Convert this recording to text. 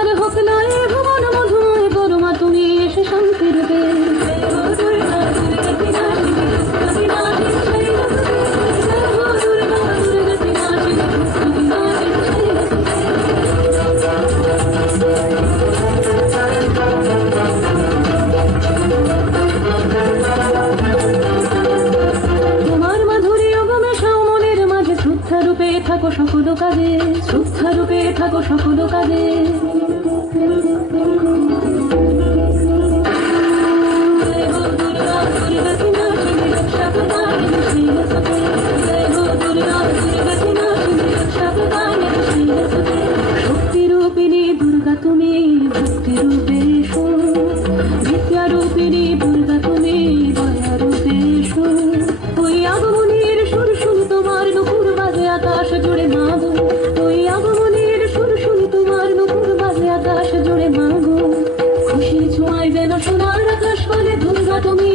আর হোক না এ ভুবন মধুময় পরমা তুমি এসে শান্তি দেবে। থাকো সকল কাজে, শ্রদ্ধা রূপে থাকো সকল কাজে। শক্তিরূপিণী দুর্গা তুমি, ভক্তি রূপে এসো। বিদ্যারূপিণী দুর্গা তুমি, দয়া রূপে এসো। ওই আগমনীর সুর শুনি তোমার নুপুর বাজে আকাশ জুড়ে মাগো। ওই আগমনীর সুর শুনি তোমার নুপুর বাজে আকাশ জুড়ে মাগো। খুশির ছোঁয়ায় যেন সোনার আকাশ বলে দুর্গা তুমি